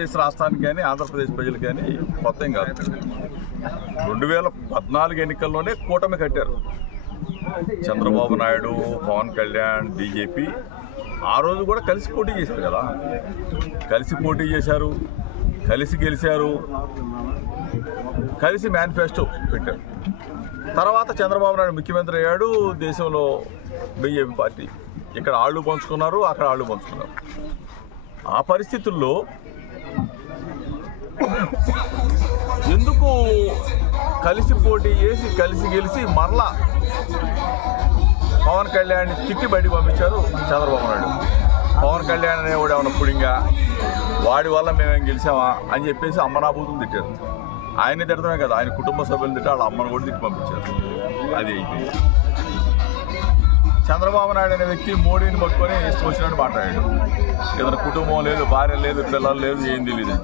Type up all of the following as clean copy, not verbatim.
ఆంధ్రప్రదేశ్ రాష్ట్రానికి కానీ ఆంధ్రప్రదేశ్ ప్రజలకు కానీ కొత్త ఏం కాదు. 2014 ఎన్నికల్లోనే కూటమి కట్టారు. చంద్రబాబు నాయుడు, పవన్ కళ్యాణ్, బీజేపీ ఆ రోజు కూడా కలిసి పోటీ చేశారు కదా. కలిసి పోటీ చేశారు, కలిసి గెలిచారు, కలిసి మేనిఫెస్టో పెట్టారు. తర్వాత చంద్రబాబు నాయుడు ముఖ్యమంత్రి అయ్యాడు. దేశంలో బీజేపీ పార్టీ ఇక్కడ ఆళ్ళు పంచుకున్నారు, అక్కడ ఆళ్ళు పంచుకున్నారు. ఆ పరిస్థితుల్లో ఎందుకు కలిసి పోటీ చేసి కలిసి గెలిచి మరలా పవన్ కళ్యాణ్ తిట్టి బయటికి పంపించారు చంద్రబాబు నాయుడు. పవన్ కళ్యాణ్ అనేవాడు ఏమన్నా పుడింగా, వాడి వల్ల మేమేం గెలిచామా అని చెప్పేసి అమ్మనాభూతులు తిట్టారు. ఆయన్ని తిట్టడమే కదా, ఆయన కుటుంబ సభ్యులు తిట్టి వాళ్ళ అమ్మను కూడా తిట్టి పంపించారు. అది అయిపోయింది. చంద్రబాబు నాయుడు అనే వ్యక్తి మోడీని పట్టుకొని ఇష్టం వచ్చినట్టు మాట్లాడాడు. ఏదైనా కుటుంబం లేదు, భార్య లేదు, పిల్లలు లేదు, ఏం తెలియదు.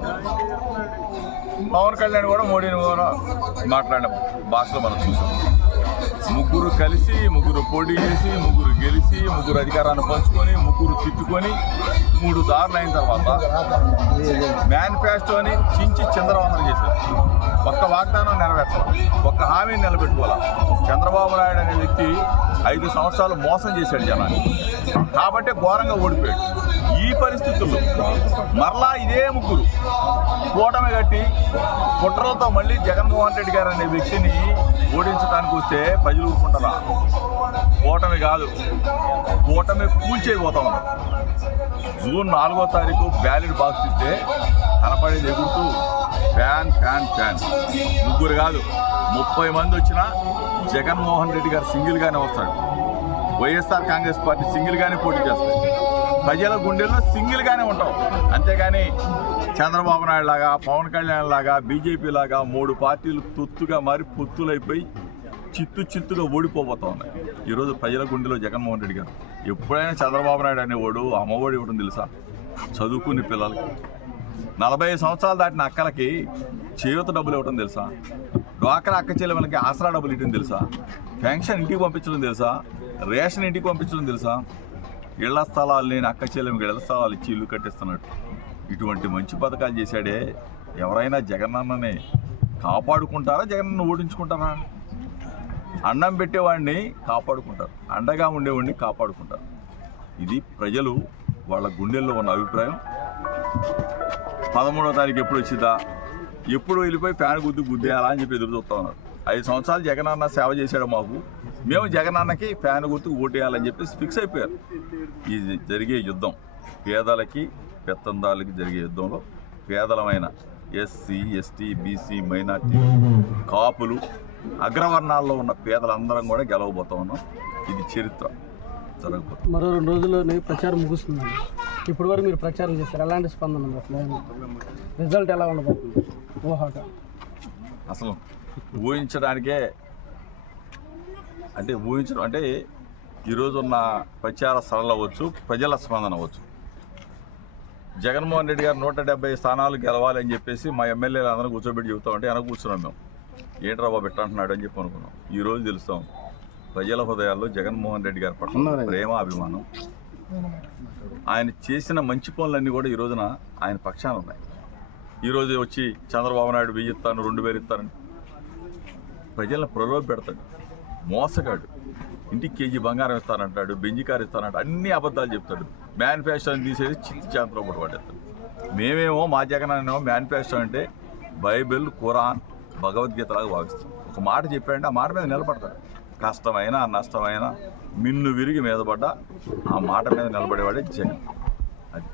పవన్ కళ్యాణ్ కూడా మోడీని కూడా మాట్లాడిన భాషలో మనం చూసాం. ముగ్గురు కలిసి, ముగ్గురు పోటీ చేసి, ముగ్గురు గెలిచి, ముగ్గురు అధికారాన్ని పంచుకొని, ముగ్గురు తిట్టుకొని 3 దారులు అయిన తర్వాత మేనిఫెస్టోని చించి చిందరవందనం చేశారు. ఒక్క వాగ్దానం నెరవేర్చాలి, ఒక్క హామీని నిలబెట్టుకోవాలి. చంద్రబాబు నాయుడు అనే వ్యక్తి 5 సంవత్సరాలు మోసం చేశాడు జనాన్ని, కాబట్టి ఘోరంగా ఓడిపోయాడు. ఈ పరిస్థితుల్లో మరలా ఇదే ముగ్గురు కూటమి కట్టి కుట్రలతో మళ్ళీ జగన్మోహన్ రెడ్డి గారు అనే వ్యక్తిని ఓడించడానికి వస్తే ప్రజలు ఊరుకుంటారా? కూటమి కాదు, కూటమి కూల్చేయబోతా ఉన్నారు. జూన్ 4వ తారీఖు బ్యాలెట్ బాక్స్ ఇస్తే కనపడేది ఎగురుతూ ఫ్యాన్ ఫ్యాన్ ఫ్యాన్. ముగ్గురు కాదు, 30 మంది వచ్చినా జగన్మోహన్ రెడ్డి గారు సింగిల్గానే వస్తాడు. వైఎస్ఆర్ కాంగ్రెస్ పార్టీ సింగిల్గానే పోటీ చేస్తుంది. ప్రజల గుండెల్లో సింగిల్గానే ఉంటాం. అంతేగాని చంద్రబాబు నాయుడు లాగా, పవన్ కళ్యాణ్ లాగా, బీజేపీ లాగా 3 పార్టీలు తొత్తుగా మారి పొత్తులైపోయి చిత్తుగా ఓడిపోబోతా ఉన్నాయి. ఈరోజు ప్రజల గుండెలో జగన్మోహన్ రెడ్డి గారు. ఎప్పుడైనా చంద్రబాబు నాయుడు అనేవాడు అమ్మఒడి ఇవ్వడం తెలుసా? చదువుకునే పిల్లలకి 40 సంవత్సరాలు దాటిన అక్కలకి చేయూత డబ్బులు ఇవ్వడం తెలుసా? డ్వాక్రా అక్క చెల్లెమ్మలకి ఆసరా డబ్బులు ఇవ్వడం తెలుసా? పెన్షన్ ఇంటికి పంపించడం తెలుసా? రేషన్ ఇంటికి పంపించడం తెలుసా? ఇళ్ల స్థలాలు లేని అక్క చెల్లెమ్మకి ఇళ్ల స్థలాలు ఇచ్చి ఇల్లు కట్టిస్తున్నాడు. ఇటువంటి మంచి పథకాలు చేశాడే. ఎవరైనా జగనన్నని కాపాడుకుంటారా, జగనన్న ఓడించుకుంటారా? అన్నం పెట్టేవాడిని కాపాడుకుంటారు, అండగా ఉండేవాడిని కాపాడుకుంటారు. ఇది ప్రజలు వాళ్ళ గుండెల్లో ఉన్న అభిప్రాయం. 13వ తారీఖు ఎప్పుడు వచ్చిందా, ఎప్పుడు వెళ్ళిపోయి ఫ్యాన్ గుద్దేయాలా అని చెప్పి ఎదురు చూస్తూ ఉన్నారు. 5 సంవత్సరాలు జగనన్న సేవ చేశాడు మాకు, మేము జగనన్నకి ఫ్యాన్ గుర్తుకు ఓటేయాలని చెప్పేసి ఫిక్స్ అయిపోయారు. ఇది జరిగే యుద్ధం పేదలకి పెత్తందాలకి జరిగే యుద్ధంలో పేదలమైన ఎస్సీ, ఎస్టీ, బీసీ, మైనార్టీ, కాపులు, అగ్రవర్ణాల్లో ఉన్న పేదలందరం కూడా గెలవబోతా ఉన్నాం. ఇది చరిత్ర జరగబోతుంది. మరో 2 రోజుల్లోనే ప్రచారం ముగుస్తుందండి. ఇప్పటి వరకు మీరు ప్రచారం చేశారు, ఎలాంటి స్పందన ఉంది? రిజల్ట్ ఎలా ఉండబోతుంది? ఊహాగా అసలు ఊహించడానికే ఊహించడం అంటే ఈరోజున్న ప్రచార సరళ అవ్వచ్చు, ప్రజల స్పందన అవ్వచ్చు. జగన్మోహన్ రెడ్డి గారు 170 స్థానాలు గెలవాలి అని చెప్పేసి మా ఎమ్మెల్యేలు అందరూ కూర్చోబెట్టి చెబుతా ఉంటే వెనక కూర్చున్నాం. మేము ఏంట్రా బాబు ఎట్లా అంటున్నాడు అని చెప్పి అనుకున్నాం. ఈరోజు తెలుస్తాం ప్రజల హృదయాల్లో జగన్మోహన్ రెడ్డి గారి పట్ల ప్రేమ, అభిమానం, ఆయన చేసిన మంచి పనులన్నీ కూడా ఈ రోజున ఆయన పక్షాన ఉన్నాయి. ఈరోజు వచ్చి చంద్రబాబు నాయుడు 1000 ఇస్తాను, 2000 ఇస్తానని ప్రజలను ప్రలోభ పెడతాడు. మోసగాడు. ఇంటికి కేజీ బంగారం ఇస్తానంటాడు, బెంజి కారు ఇస్తానంటాడు, అన్ని అబద్ధాలు చెప్తాడు. మేనిఫెస్టోని తీసేసి చిత్తి చేతలో పడతాడు. మేమేమో మా జగనేమో మేనిఫెస్టో అంటే బైబిల్, ఖురాన్, భగవద్గీతలాగా భావిస్తాం. ఒక మాట చెప్పాడంటే ఆ మాట మీద నిలబడతాడు. కష్టమైనా నష్టమైనా మిన్ను విరిగి మీద పడ్డా ఆ మాట మీద నిలబడేవాడే జగన్. అది